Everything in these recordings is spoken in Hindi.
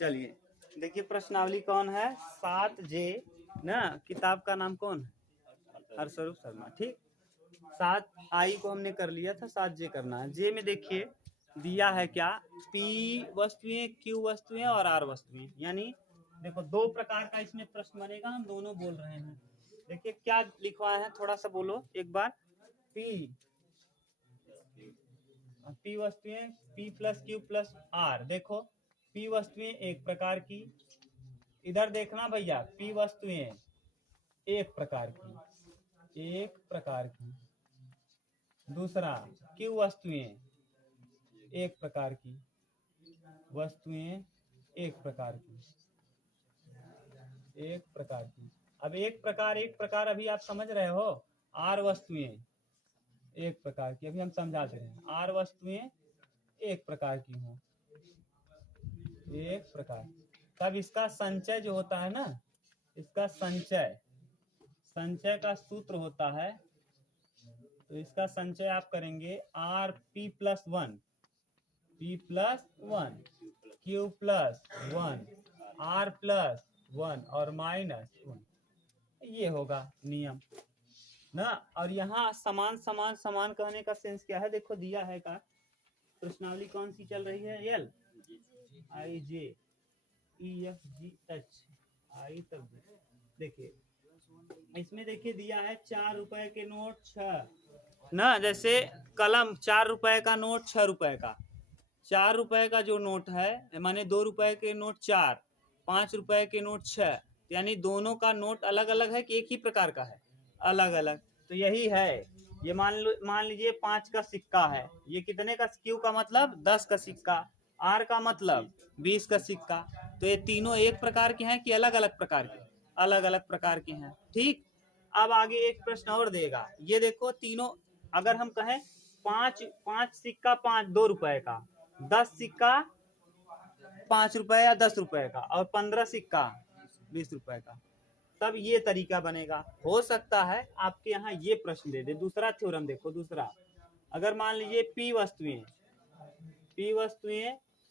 चलिए देखिए प्रश्नावली कौन है 7J ना, किताब का नाम कौन है हरस्वरूप शर्मा। ठीक, 7I को हमने कर लिया था, 7J करना है। जे में देखिए दिया है क्या, P वस्तुएं, Q वस्तुएं और R वस्तुएं, यानी देखो दो प्रकार का इसमें प्रश्न बनेगा, हम दोनों बोल रहे हैं। देखिए क्या लिखवाए हैं, थोड़ा सा बोलो एक बार। P वस्तुएं, P plus Q plus R। देखो P वस्तुएं एक प्रकार की, इधर देखना भैया, P वस्तुएं एक प्रकार की, दूसरा Q वस्तुएं एक प्रकार की, अब एक प्रकार अभी आप समझ रहे हो। R वस्तुएं एक प्रकार की, अभी हम समझाते हैं। R वस्तुएं एक प्रकार की हो, एक प्रकार, तब इसका संचय जो होता है ना, इसका संचय का सूत्र होता है। तो इसका संचय आप करेंगे P plus 1, Q plus 1, R plus 1 और माइनस 1, ये होगा नियम ना। और यहाँ समान समान समान कहने का सेंस क्या है, देखो दिया है का प्रश्नावली कौन सी चल रही है, L I J E F G H I तक। देखिए इसमें देखिए दिया है 4 रुपए के नोट 6 ना, जैसे कलम 4 रुपए का नोट 6 रुपए का, 4 रुपए का जो नोट है माने 2 रुपए के नोट 4, 5 रुपए के नोट 6, यानी दोनों का नोट अलग अलग है कि एक ही प्रकार का है, अलग अलग। तो यही है, ये मान लीजिए 5 का सिक्का है, ये कितने का, Q का मतलब 10 का सिक्का, R का मतलब 20 का सिक्का। तो ये तीनों एक प्रकार के हैं कि अलग अलग प्रकार के, अलग अलग प्रकार के हैं। ठीक, अब आगे एक प्रश्न और देगा, ये देखो तीनों, अगर हम कहें 5 सिक्का 2 रुपए का, 10 सिक्का 5 रुपए या 10 रुपए का, और 15 सिक्का 20 रुपए का, तब ये तरीका बनेगा। हो सकता है आपके यहाँ ये प्रश्न दे दे। दूसरा थ्योरम देखो, दूसरा, अगर मान लीजिए P वस्तुएं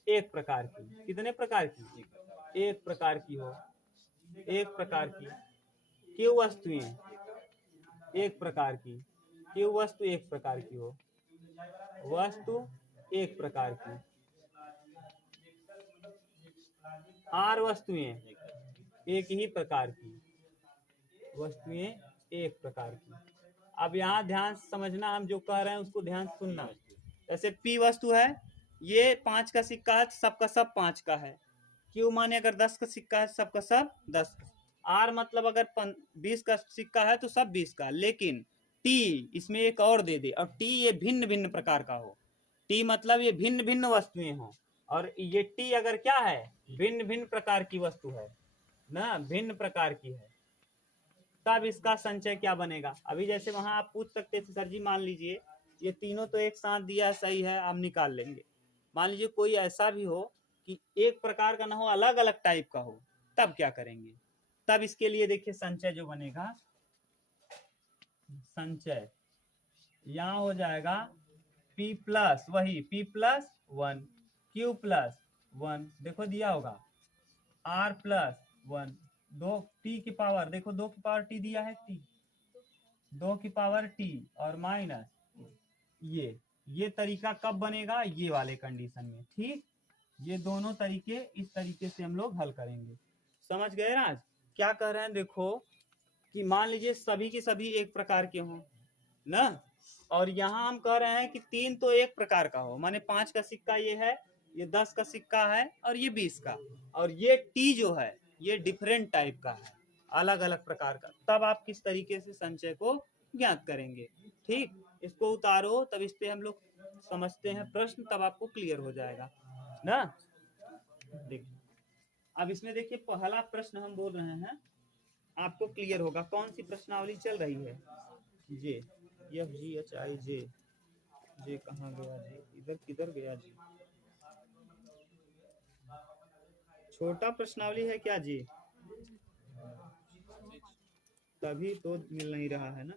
एक प्रकार की, कितने प्रकार की, एक प्रकार की हो, एक प्रकार की, Q वस्तुएं एक प्रकार की, Q वस्तु एक प्रकार की हो, वस्तु एक प्रकार की, R वस्तुएं एक ही प्रकार की, वस्तुएं एक प्रकार की। अब यहाँ ध्यान समझना, हम जो कह रहे हैं उसको ध्यान सुनना। जैसे P वस्तु है, ये 5 का सिक्का है, सबका सब 5 का है। Q माने अगर 10 का सिक्का है, सबका सब 10 का। R मतलब अगर 20 का सिक्का है तो सब 20 का। लेकिन T इसमें एक और दे दे, और T ये भिन्न भिन्न प्रकार का हो, T मतलब ये भिन्न भिन्न वस्तुएं हो, और ये T अगर क्या है, भिन्न भिन्न प्रकार की वस्तु है ना, भिन्न प्रकार की है, तब इसका संचय क्या बनेगा। अभी जैसे वहां आप पूछ सकते थे, सर जी मान लीजिए ये तीनों तो एक साथ दिया, सही है, आप निकाल लेंगे। मान लीजिए कोई ऐसा भी हो कि एक प्रकार का ना हो, अलग अलग टाइप का हो, तब क्या करेंगे। तब इसके लिए देखिए संचय जो बनेगा, संचय यहाँ हो जाएगा P प्लस, वही P प्लस 1, Q प्लस 1, देखो दिया होगा, R प्लस 1, 2 T की पावर, देखो 2 की पावर T दिया है, T 2 की पावर T और माइनस ये तरीका कब बनेगा, ये वाले कंडीशन में। ठीक, ये दोनों तरीके इस तरीके से हम लोग हल करेंगे। समझ गए राज, क्या कह रहे हैं, देखो कि मान लीजिए सभी के सभी एक प्रकार के हों ना, और यहाँ हम कह रहे हैं कि 3 तो एक प्रकार का हो, माने 5 का सिक्का ये है, ये 10 का सिक्का है, और ये 20 का, और ये T जो है ये डिफरेंट टाइप का है, अलग अलग प्रकार का। तब आप किस तरीके से संचय को ज्ञात करेंगे। ठीक, इसको उतारो, तब इस पे हम लोग समझते हैं प्रश्न, तब आपको क्लियर हो जाएगा ना। देखिए अब इसमें देखिए पहला प्रश्न हम बोल रहे हैं, आपको क्लियर होगा कौन सी प्रश्नावली चल रही है। J F G H I J, J कहाँ गया, J इधर किधर गया, J छोटा प्रश्नावली है क्या, J तभी तो मिल नहीं रहा है ना।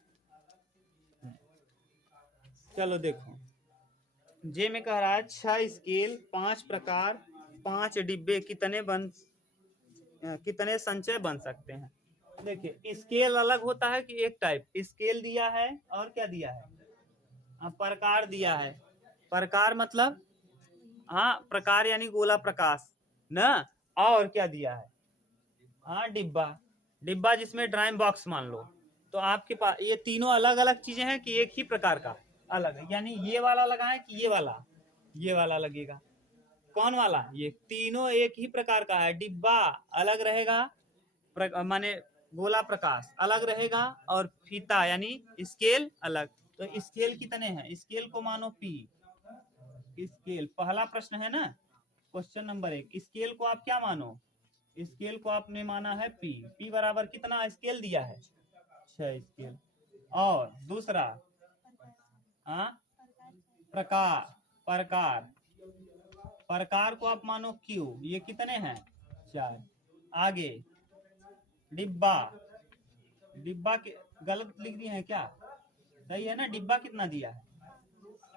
चलो देखो J में कह रहा है 6 स्केल 5 प्रकार 5 डिब्बे कितने संचय बन सकते हैं। देखिए स्केल अलग होता है कि एक टाइप स्केल दिया है और क्या दिया है, प्रकार दिया है। प्रकार मतलब हाँ प्रकार यानी गोला प्रकाश ना, और क्या दिया है, हाँ डिब्बा, डिब्बा जिसमें ड्राइंग बॉक्स मान लो। तो आपके पास ये तीनों अलग अलग चीजें हैं कि एक ही प्रकार का अलग है, यानी ये वाला लगा है कि ये वाला लगेगा। कौन वाला, ये तीनों एक ही प्रकार का है। डिब्बा अलग रहेगा, माने गोला प्रकाश अलग रहेगा, और फीता यानी स्केल अलग। तो स्केल कितने हैं, स्केल को मानो पी। स्केल पहला प्रश्न है ना, क्वेश्चन नंबर 1, स्केल को आप क्या मानो, स्केल को आपने माना है पी। पी बराबर कितना स्केल दिया है, 6 स्केल। और दूसरा प्रकार, प्रकार, प्रकार को आप मानो क्यू, ये कितने हैं 4। आगे डिब्बा, डिब्बा के गलत लिख दिए हैं क्या, सही है ना, डिब्बा कितना दिया है,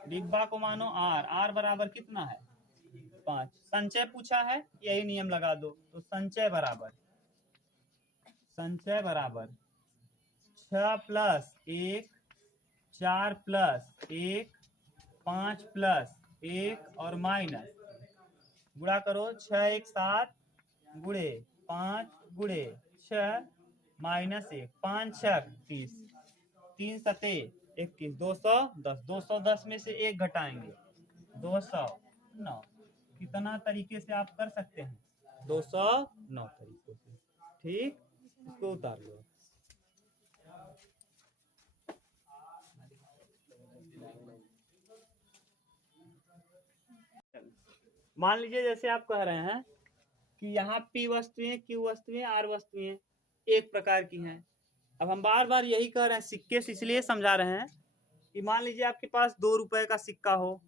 डिब्बा को मानो आर, आर बराबर कितना है 5। संचय पूछा है, यही नियम लगा दो। तो संचय बराबर 6 प्लस 1, 4 प्लस 1, 5 प्लस 1 और माइनस, गुणा करो 6 1 7 गुणे 5 गुणे 6 माइनस 1, 5 6 30, 3 सते 21, 210, 210 में से 1 घटाएंगे 209। कितना तरीके से आप कर सकते हैं, 209 तरीके से। ठीक, इसको उतार लो। मान लीजिए जैसे आप कह रहे हैं कि यहाँ P वस्तुएं, Q वस्तुएं, R वस्तुएं एक प्रकार की हैं। अब हम बार बार यही कह रहे हैं, सिक्के से इसलिए समझा रहे हैं कि मान लीजिए आपके पास 2 रुपए का सिक्का हो,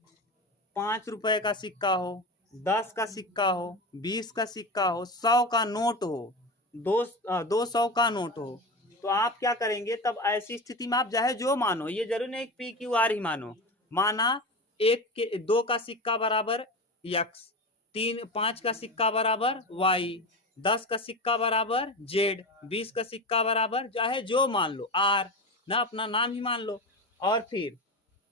5 रुपए का सिक्का हो, 10 का सिक्का हो, 20 का सिक्का हो, 100 का नोट हो, 200 का नोट हो। तो आप क्या करेंगे, तब ऐसी स्थिति में आप चाहे जो मानो, ये जरूर नहीं पी क्यू आर ही मानो, माना 2 का सिक्का बराबर x, 5 का सिक्का बराबर y, 10 का सिक्का बराबर z, 20 का सिक्का बराबर चाहे जो मान लो r ना, अपना नाम ही मान लो। और फिर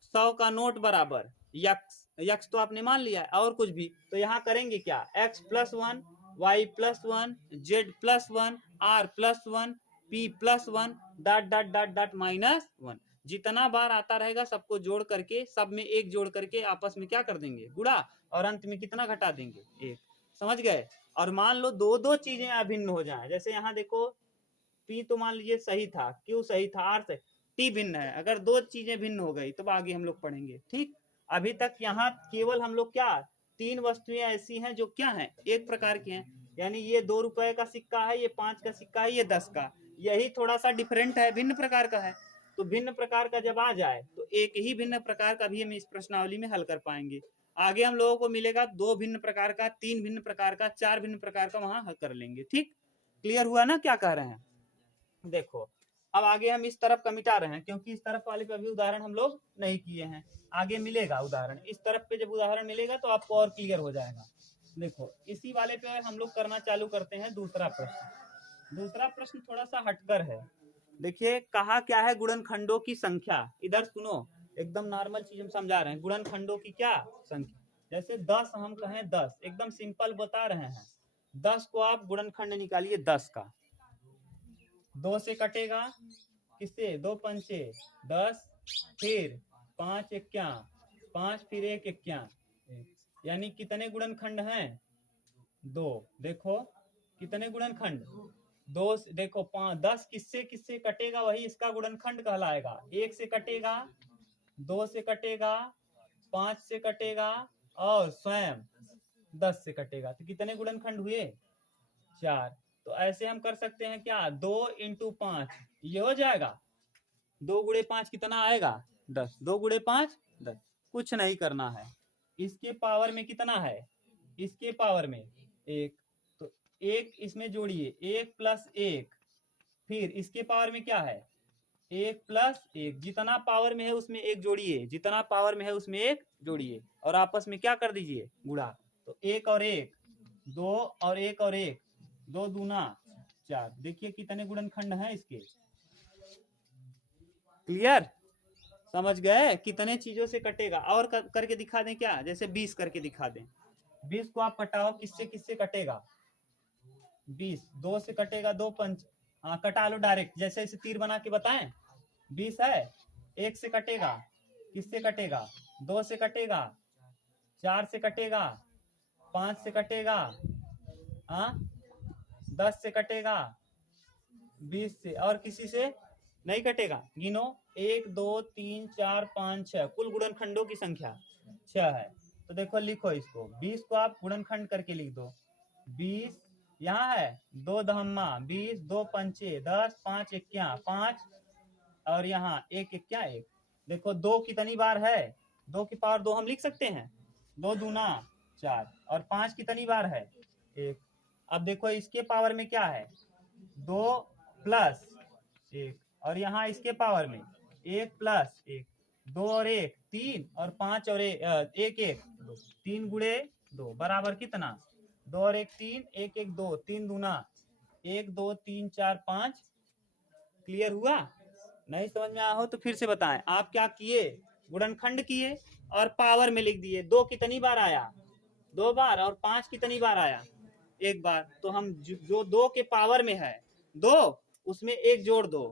100 का नोट बराबर यक्स तो आपने मान लिया है, और कुछ भी। तो यहाँ करेंगे क्या, x plus 1, y plus 1, z plus 1, r plus 1, p plus 1, dot dot dot dot minus 1। जितना बार आता रहेगा सबको जोड़ करके, सब में 1 जोड़ करके आपस में क्या कर देंगे, गुणा, और अंत में कितना घटा देंगे, 1। समझ गए। और मान लो दो दो चीजें अभिन्न हो जाएं, जैसे यहाँ देखो P तो मान लीजिए सही था, Q सही था, R सही, T भिन्न है। अगर 2 चीजें भिन्न हो गई तो आगे हम लोग पढ़ेंगे। ठीक, अभी तक यहाँ केवल हम लोग क्या 3 वस्तुएं ऐसी हैं जो क्या हैं, एक प्रकार की हैं। यानी ये 2 रुपए का सिक्का है, ये 5 का सिक्का है, ये 10 का, यही थोड़ा सा डिफरेंट है, भिन्न प्रकार का है। तो भिन्न प्रकार का जब आ जाए तो एक ही भिन्न प्रकार का भी हम इस प्रश्नावली में हल कर पाएंगे। आगे हम लोगों को मिलेगा 2 भिन्न प्रकार का, 3 भिन्न प्रकार का, 4 भिन्न प्रकार का, वहां हल कर लेंगे। ठीक, क्लियर हुआ ना क्या कह रहे हैं। देखो अब आगे हम इस तरफ का मिटा रहे हैं, क्योंकि इस तरफ वाले पे अभी उदाहरण हम लोग नहीं किए हैं। आगे मिलेगा उदाहरण, इस तरफ पे जब उदाहरण मिलेगा तो आपको और क्लियर हो जाएगा। देखो इसी वाले पे हम लोग करना चालू करते हैं दूसरा प्रश्न। दूसरा प्रश्न थोड़ा सा हटकर है। देखिए कहा क्या है, गुणनखंडों की संख्या। इधर सुनो, एकदम नॉर्मल चीज हम समझा रहे हैं, गुणनखंडों की क्या संख्या। जैसे 10 हम कहें, 10 एकदम सिंपल बता रहे हैं। 10 को आप गुणनखंड निकालिए, 10 का 2 से कटेगा, किससे, 2 पंचे 10, फिर 5 इक्यावन, 5 फिर 1 इक्यावन, यानी कितने गुणनखंड हैं, 2। देखो कितने गुणनखंड, 2। देखो 5, 10 किससे किससे कटेगा, वही इसका गुणनखंड कहलाएगा। 1 से कटेगा, 2 से कटेगा, 5 से कटेगा, और स्वयं 10 से कटेगा। तो कितने गुणनखंड हुए, 4। तो ऐसे हम कर सकते हैं क्या, 2 इंटू 5, ये हो जाएगा। 2 गुणे 5 कितना आएगा, 10। 2 गुणे 5 10। कुछ नहीं करना है, इसके पावर में कितना है, इसके पावर में 1, तो 1 इसमें जोड़िए, 1 प्लस 1, फिर इसके पावर में क्या है, 1 प्लस 1, जितना पावर में है उसमें 1 जोड़िए, जितना पावर में है उसमें 1 जोड़िए, और आपस में क्या कर दीजिए, गुणा। तो 1 और 1 दो और एक, दो दूना 4। देखिए कितने गुणनखंड हैं इसके। क्लियर, समझ गए कितने चीजों से कटेगा। और करके दिखा दें क्या, जैसे 20 करके दिखा दें। 20 को आप कटाओ, किससे किससे कटेगा। 20 2 से कटेगा, 2 पंच, हाँ कटा लो डायरेक्ट, जैसे इसे तीर बना के बताएं। 20 है, 1 से कटेगा, किससे कटेगा, 2 से कटेगा, 4 से कटेगा, 5 से कटेगा, हाँ 10 से कटेगा, 20 से, और किसी से नहीं कटेगा। गिनो, 1 2 3 4 5 6, कुल गुणनखंडों की संख्या 6 है। तो देखो लिखो इसको, 20 को आप गुणनखंड करके लिख दो। 20 यहाँ है, 2 दहम्मा 20, 2 पंचे 10, 5 इक्या 5, और यहाँ 1 इक्या 1। देखो 2 कितनी बार है, 2 की पावर 2 हम लिख सकते हैं, 2 दूना 4, और 5 कितनी बार है 1। अब देखो इसके पावर में क्या है, 2 प्लस 1, और यहाँ इसके पावर में 1 प्लस 1, 2 और 1 3, और 5 और 1 1 2, 3 गुणे 2 बराबर कितना, 2 और 1 3, 1 1 2, 3 दूना 1 2 3 4 5। क्लियर हुआ। नहीं समझ में आया हो तो फिर से बताएं। आप क्या किए, गुणनखंड किए और पावर में लिख दिए। 2 कितनी बार आया, 2 बार, और 5 कितनी बार आया, 1 बार। तो हम जो 2 के पावर में है 2, उसमें 1 जोड़ दो,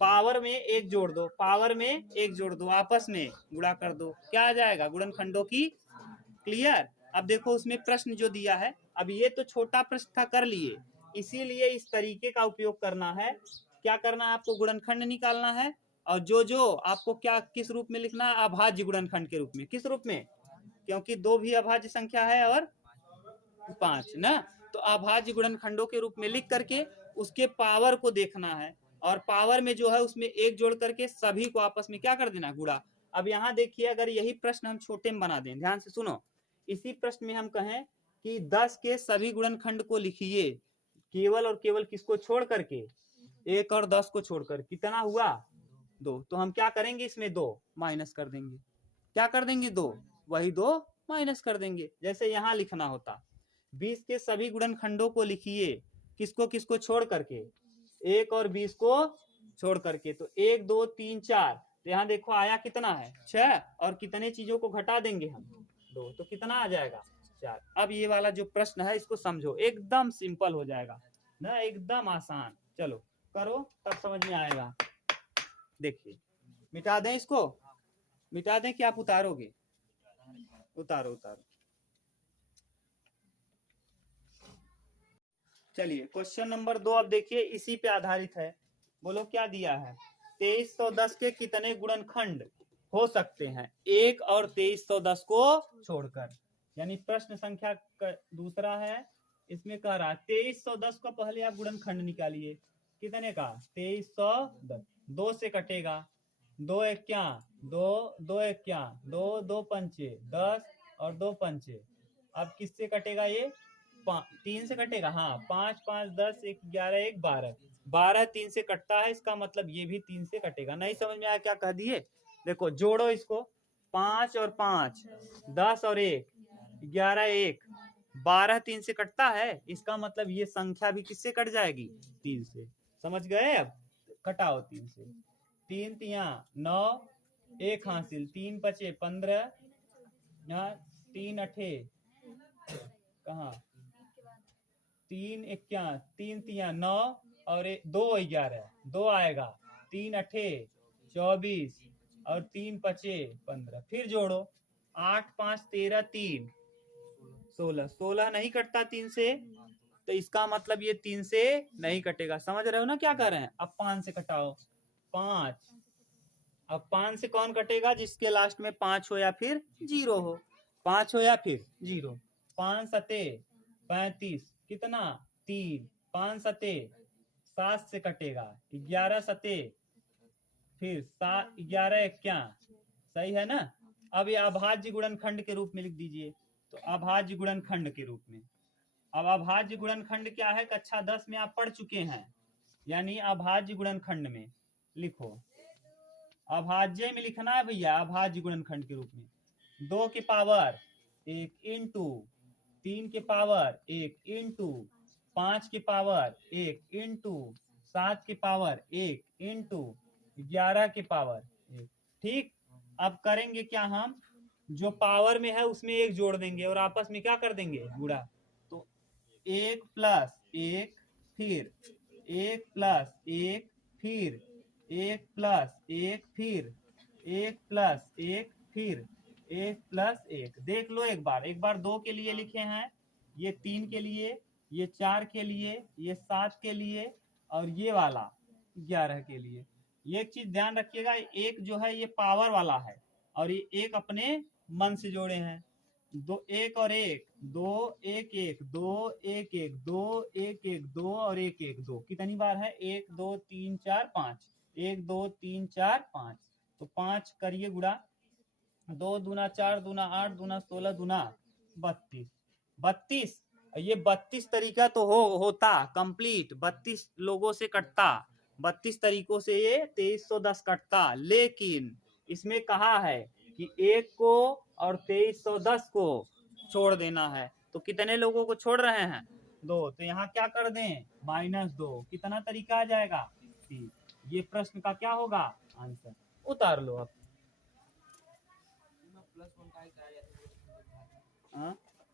पावर में 1 जोड़ दो, पावर में 1 जोड़ दो, आपस में गुणा कर दो, क्या आ जाएगा, गुणनखंडों की। क्लियर। अब देखो उसमें प्रश्न जो दिया है, अब ये तो छोटा प्रश्न था, कर लिए, इसीलिए इस तरीके का उपयोग करना है। क्या करना है आपको, गुणनखंड निकालना है, और जो आपको क्या किस रूप में लिखना है, अभाज्य गुणनखंड के रूप में। किस रूप में, क्योंकि 2 भी अभाज्य संख्या है और 5 ना, तो अभाज्य गुणनखंडों के रूप में लिख करके उसके पावर को देखना है, और पावर में जो है उसमें 1 जोड़ करके सभी को आपस में क्या कर देना, गुणा। अब यहाँ देखिए, अगर यही प्रश्न हम छोटे में बना दें, ध्यान से सुनो, इसी प्रश्न में हम कहें कि 10 के सभी गुणनखंड को लिखिए, केवल और केवल किसको छोड़ करके, 1 और 10 को छोड़कर, कितना हुआ 2। तो हम क्या करेंगे, इसमें 2 माइनस कर देंगे, क्या कर देंगे 2, वही 2 माइनस कर देंगे। जैसे यहाँ लिखना होता, 20 के सभी गुणनखंडों को लिखिए, किसको किसको छोड़ करके, 1 और 20 को छोड़ करके। तो 1 2 3 4, तो यहाँ देखो आया कितना है 6, और कितने चीजों को घटा देंगे हम 2, तो कितना आ जाएगा 4। अब ये वाला जो प्रश्न है इसको समझो, एकदम सिंपल हो जाएगा ना, एकदम आसान। चलो करो, तब समझ में आएगा। देखिए मिटा दें इसको, मिटा दें कि आप उतारोगे, उतारो उतारो। चलिए क्वेश्चन नंबर 2 अब देखिए, इसी पे आधारित है। बोलो क्या दिया है, 2310 के कितने गुणनखंड हो सकते हैं 1 और 2310 को छोड़कर। यानी प्रश्न संख्या दूसरा है, इसमें कह रहा 2310 का पहले आप गुणनखंड निकालिए, कितने का 2310, 2 से कटेगा, 2 1 क्या 2, 2 1 क्या 2, 2 पंचे 10, और 2 पंचे। अब किससे कटेगा ये, 3 से कटेगा, हाँ 5 5 10 1 11 1 12, 12 3 से कटता है, इसका मतलब ये भी 3 से कटेगा। नहीं समझ में आया क्या कह दिए, देखो जोड़ो इसको, 5 और 5, 10 और 1, 11 1, 12 3 से कटता है, इसका मतलब ये संख्या भी किससे कट जाएगी, 3 से। समझ गए, अब कटाओ 3 से, 3 तिया 9, 1 हासिल, 3 पचे 15, 3 अठे कहाँ 3 इक्या 3 तिया 9, और 2 11, 2 आएगा, 3 अठे 24, और 3 पचे 15, फिर जोड़ो 8 5 13 3 16, 16 नहीं कटता 3 से, तो इसका मतलब ये 3 से नहीं कटेगा। समझ रहे हो ना क्या कर रहे हैं। अब 5 से कटाओ, 5, अब 5 से कौन कटेगा, जिसके लास्ट में 5 हो या फिर 0 हो, 5 हो या फिर 0, 5 सते 35, कितना 3, 5 सते 7 से कटेगा, 11 सते फिर 7 11 क्या, सही है ना। अब ये अभाज्य गुणनखंड के रूप में लिख दीजिए, तो अभाज्य गुणनखंड के रूप में। अब अभाज्य गुणनखंड क्या है, कक्षा 10 में आप पढ़ चुके हैं, यानी अभाज्य गुणनखंड में लिखो, अभाज्य में लिखना है भैया, अभाज्य गुणनखंड के रूप में 2 की पावर 1 इंटू 3 के पावर 1 इंटू 5 के पावर 1 इंटू 7 के पावर 1 इंटू 11 के पावर 1। ठीक, अब करेंगे क्या, हम जो पावर में है उसमें 1 जोड़ देंगे और आपस में क्या कर देंगे, गुणा। तो 1 प्लस 1 फिर 1 प्लस 1 फिर 1 प्लस 1 फिर 1 प्लस 1 फिर 1 प्लस 1। देख लो एक बार 2 के लिए लिखे हैं, ये 3 के लिए, ये 4 के लिए, ये 7 के लिए और ये वाला 11 के लिए। ये एक चीज ध्यान रखिएगा, एक जो है ये पावर वाला है और ये एक अपने मन से जोड़े हैं। 2 1 और 1 2 1 1 2 1 1 2 1 1 2 और 1 1 2। कितनी बार है, 1 2 3 4 5, 1 2 3 4 5। तो 5 करिए गुणा, 2 दूना 4 दूना 8 दूना 16 दूना 32। 32, ये 32 तरीका तो होता कंप्लीट, 32 लोगों से कटता, 32 तरीकों से ये 2310 कटता। लेकिन इसमें कहा है कि 1 को और 2310 को छोड़ देना है। तो कितने लोगों को छोड़ रहे हैं, 2। तो यहाँ क्या कर दें, -2। कितना तरीका आ जाएगा, 3। ये प्रश्न का क्या होगा आंसर, उतार लो अब।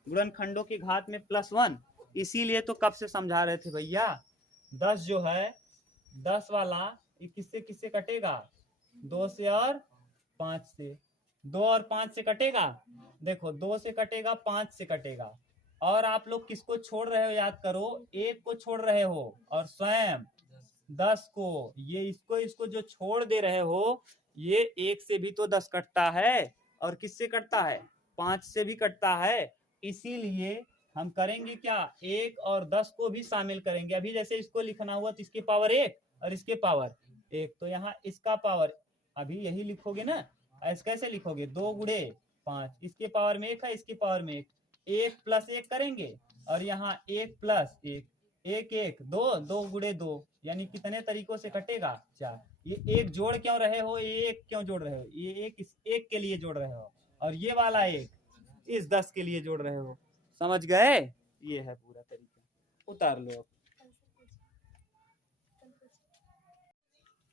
गुणनखंडों की घात में +1, इसीलिए तो कब से समझा रहे थे भैया। 10 जो है, 10 वाला ये किससे किससे कटेगा, 2 से और 5 से। 2 और 5 से कटेगा, देखो 2 से कटेगा, 5 से कटेगा। और आप लोग किसको छोड़ रहे हो, याद करो, 1 को छोड़ रहे हो और स्वयं 10 को। ये इसको जो छोड़ दे रहे हो, ये 1 से भी तो 10 कटता है और किससे कटता है, 5 से भी कटता है। इसीलिए हम करेंगे क्या, 1 और 10 को भी शामिल करेंगे। अभी जैसे इसको लिखना हुआ तो इसके पावर 1 और इसके पावर 1, तो यहाँ इसका पावर अभी यही लिखोगे ना, ऐसे कैसे लिखोगे, 2 गुणे 5, इसके पावर में 1 है, इसके पावर में 1, 1 प्लस 1 करेंगे और यहाँ 1 प्लस 1, 1 1 2, 2 गुणे 2, यानी कितने तरीकों से कटेगा, 4। ये 1 जोड़ क्यों रहे हो, ये 1 क्यों जोड़ रहे हो, ये 1 इस 1 के लिए जोड़ रहे हो और ये वाला 1 इस 10 के लिए जोड़ रहे हो। समझ गए, ये है पूरा तरीका, उतार लो अब।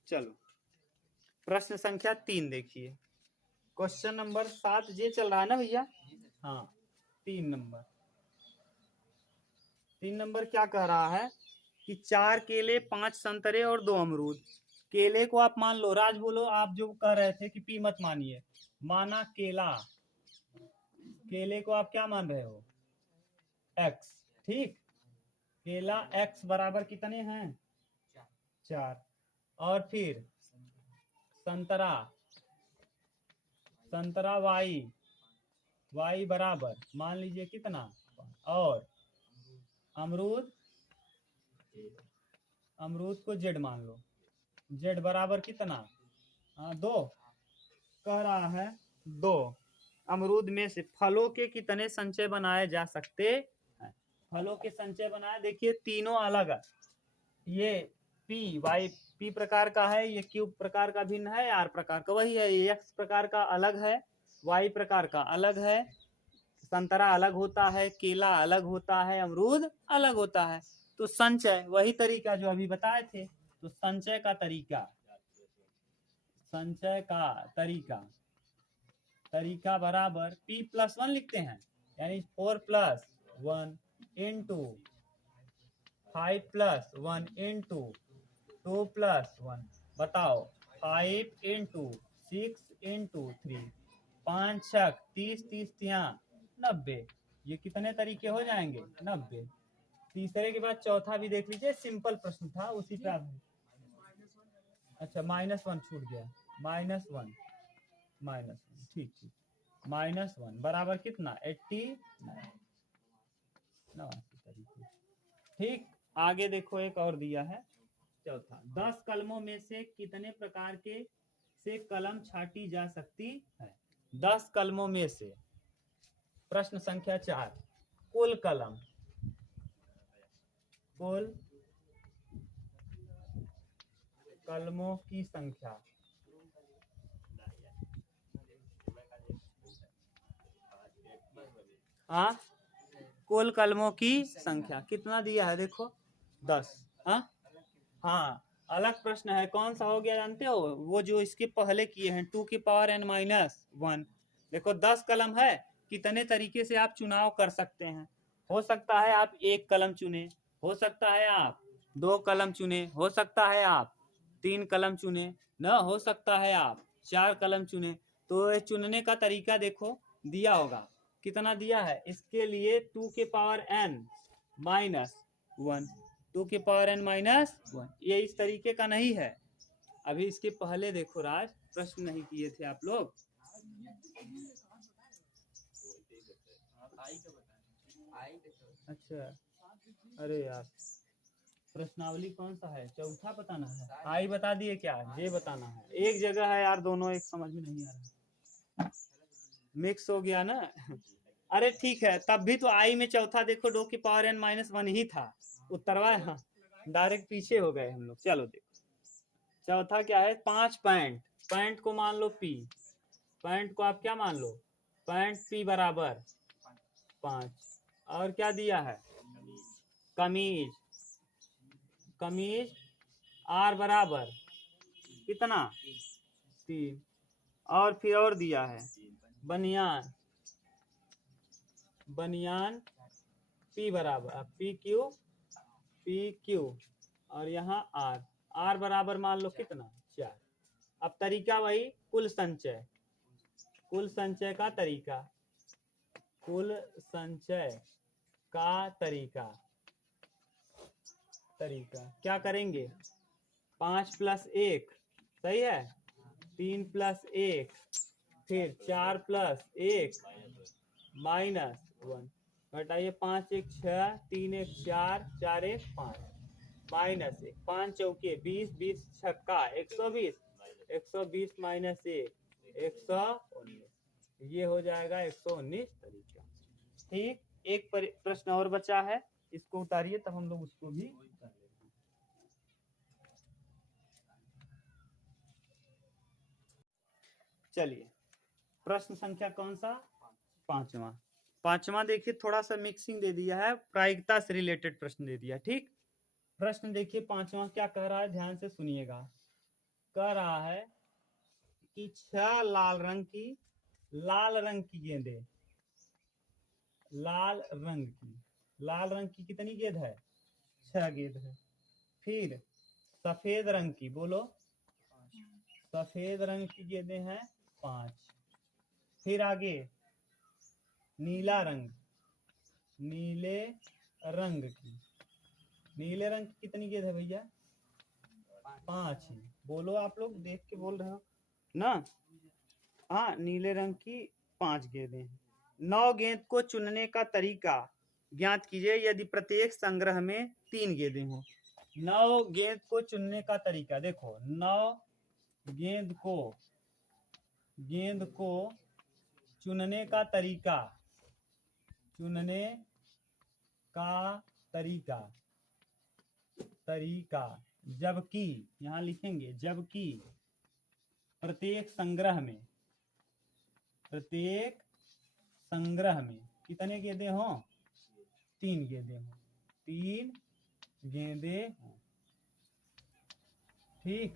चलो प्रश्न संख्या 3 देखिए, क्वेश्चन नंबर 7 ये चल रहा है ना भैया, हाँ 3 नंबर क्या कह रहा है कि 4 केले 5 संतरे और 2 अमरूद। केले को आप मान लो, राज बोलो, आप जो कह रहे थे कि पी मत मानिए, माना केला, केले को आप क्या मान रहे हो, x। ठीक, केला x बराबर कितने हैं, 4। और फिर संतरा y बराबर मान लीजिए कितना, और अमरूद को z मान लो, z बराबर कितना, 2। कह रहा है 2 अमरूद में से फलों के कितने संचय बनाए जा सकते हैं। फलों के संचय बनाए, देखिए तीनों अलग है, ये p प्रकार का है, ये q प्रकार का भिन्न है, r प्रकार का वही है, ये x प्रकार का अलग है, y प्रकार का अलग है, संतरा अलग होता है, केला अलग होता है, अमरूद अलग होता है। तो संचय वही तरीका जो अभी बताए थे, तो संचय का तरीका बराबर p+1 लिखते हैं, यानी 4 + 1 इंटू 5 + 1 इंटू 2 + 1। बताओ, 5 इंटू 6 इंटू 3, 5 6 30, 30 यहाँ 90। ये कितने तरीके हो जाएंगे, 90। तीसरे के बाद चौथा भी देख लीजिए, सिंपल प्रश्न था, उसी पे आप, अच्छा -1 छूट गया, -1 ठीक, -1 बराबर कितना, 89 तरीके। ठीक, आगे देखो एक और दिया है, चौथा, 10 कलमों में से कितने प्रकार के से कलम छाटी जा सकती है। 10 कलमों में से, प्रश्न संख्या 4, कुल कलमों की संख्या, हाँ कुल कलमों की संख्या कितना दिया है देखो 10। हाँ अलग प्रश्न है, कौन सा हो गया जानते हो, वो जो इसके पहले किए हैं 2 की पावर n-1। देखो 10 कलम है, कितने तरीके से आप चुनाव कर सकते हैं। हो सकता है आप 1 कलम चुने, हो सकता है आप 2 कलम चुने, हो सकता है आप 3 कलम चुने, न हो सकता है आप 4 कलम चुने। तो ये चुनने का तरीका देखो दिया होगा, कितना दिया है इसके लिए 2 के पावर n-1, 2 के पावर n-1। ये इस तरीके का नहीं है। अभी इसके पहले देखो राज प्रश्न नहीं किए थे आप लोग। अच्छा अरे यार प्रश्नावली कौन सा है, चौथा बताना है, आई बता दिए क्या, जे बताना है। एक जगह है यार, दोनों एक समझ में नहीं आ रहा, मिक्स हो गया ना। अरे ठीक है, तब भी तो आई में चौथा देखो 2 की पावर n-1 ही था उत्तरवा। हाँ डायरेक्ट पीछे हो गए हम लोग। चलो देखो चौथा क्या है, 5 पैंट, पैंट को मान लो p, पैंट को आप क्या मान लो, पैंट p बराबर 5। और क्या दिया है, कमीज, कमीज r बराबर कितना 3। और फिर और दिया है बनियान, बनियान p बराबर पी क्यू और यहाँ r बराबर मान लो कितना 4। अब तरीका वही कुल संचय, कुल संचय का तरीका, कुल संचय का तरीका क्या करेंगे, 5 + 1 सही है, 3 + 1 फिर 4 + 1 -1 घटाइए, 5 × 1 = 6, 3 × 1 = 4, 4 × 1 = 5 -1, 5 चौके 20, 20 छक्का 120, 120 - 1 119, ये हो जाएगा 119 तरीका। ठीक, एक प्रश्न और बचा है, इसको उतारिए तब हम लोग उसको भी उतार लेंगे। चलिए प्रश्न संख्या कौन सा, पांचवा देखिए, थोड़ा सा मिक्सिंग दे दिया है, प्रायिकता से रिलेटेड प्रश्न दे दिया। ठीक, प्रश्न देखिए पांचवा क्या कह रहा है, ध्यान से सुनिएगा। कह रहा है कि 6 लाल रंग की गेंदें, लाल रंग की कितनी गेंद है, 6 गेंद है। फिर सफेद रंग की, बोलो सफेद रंग की गेंदें हैं 5। फिर आगे नीले रंग की कितनी गेंद है भैया, 5 ही। बोलो आप लोग देख के बोल रहे हो ना, हाँ नीले रंग की 5 गेंदें हैं। 9 गेंद को चुनने का तरीका ज्ञात कीजिए यदि प्रत्येक संग्रह में 3 गेंदें हो। 9 गेंद को चुनने का तरीका, देखो 9 गेंद को चुनने का तरीका जबकि, यहां लिखेंगे जबकि प्रत्येक संग्रह में कितने गेंदें हो, 3 गेंदें हो, 3 गेंदें हो। ठीक,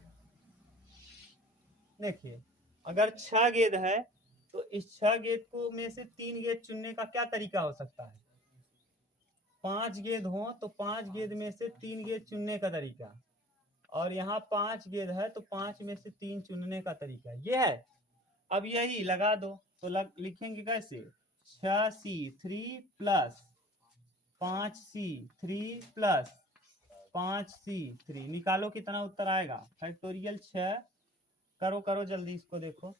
देखिए अगर 6 गेंद है तो इस 6 गेंद को में से 3 गेंद चुनने का क्या तरीका हो सकता है, 5 गेंद हो तो 5 गेंद में से 3 गेंद चुनने का तरीका, और यहाँ 5 गेंद है तो 5 में से 3 चुनने का तरीका ये है। अब यही लगा दो तो लिखेंगे कैसे, 6C 3 + 5C 3 + 5C 3, निकालो कितना उत्तर आएगा, फैक्टोरियल 6 करो जल्दी इसको देखो,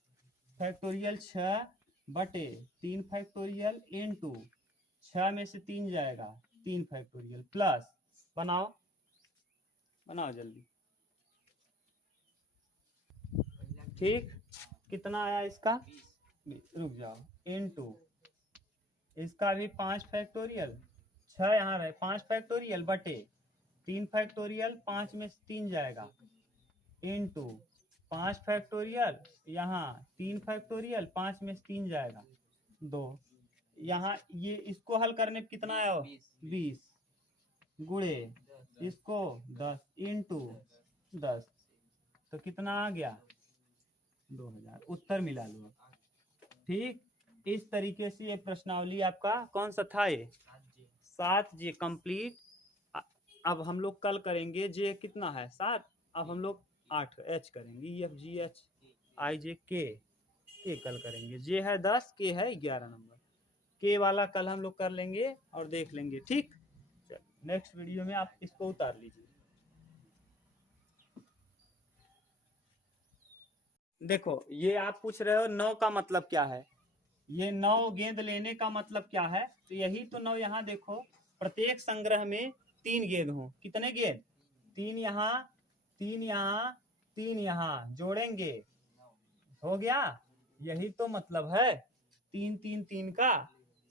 फैक्टोरियल 6/3 फैक्टोरियल इनटू 6 में से 3 जाएगा 3 फैक्टोरियल प्लस, बनाओ जल्दी। ठीक, कितना आया इसका, रुक जाओ, इनटू इसका भी 5 फैक्टोरियल, 6 यहाँ रहे 5 फैक्टोरियल बटे 3 फैक्टोरियल, 5 में से 3 जाएगा इनटू 5 फैक्टोरियल, यहाँ 3 फैक्टोरियल, 5 में से 3 जाएगा 2, यहाँ ये इसको हल करने पे कितना आया? 20 गुणे इसको 10 इंटू 10 तो कितना आ गया? 2000। उत्तर मिला लो। ठीक, इस तरीके से ये प्रश्नावली आपका कौन सा था? ये 7J कंप्लीट। अब हम लोग कल करेंगे जे कितना है 7, अब हम लोग 8 H करेंगे, EFGH IJK के कल करेंगे। जे है 10, के है 11 नंबर। के वाला कल हम लोग कर लेंगे और देख लेंगे। ठीक, चलिए नेक्स्ट वीडियो में आप इसको उतार लीजिए। देखो ये आप पूछ रहे हो 9 का मतलब क्या है? ये 9 गेंद लेने का मतलब क्या है? तो यही तो 9 यहाँ देखो, प्रत्येक संग्रह में 3 गेंद हो। कितने गेंद? 3 यहाँ, 3 यहाँ, 3 यहाँ, जोड़ेंगे हो गया। यही तो मतलब है 3 3 3 का।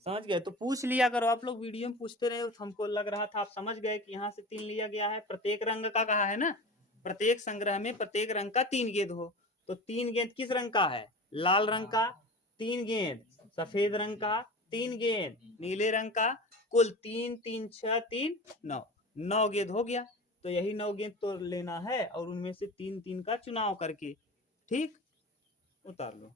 समझ गए? तो पूछ लिया करो आप लोग, वीडियो में पूछते रहे, हमको लग रहा था आप समझ गए कि यहाँ से 3 लिया गया है। प्रत्येक रंग का कहा है ना, प्रत्येक संग्रह में प्रत्येक रंग का 3 गेंद हो। तो 3 गेंद किस रंग का है? लाल रंग का 3 गेंद, सफेद रंग का 3 गेंद, नीले रंग का। कुल 3 3 6 3 9, 9 गेंद हो गया। तो यही 9 गेंद तो लेना है और उनमें से 3 3 का चुनाव करके। ठीक, उतार लो।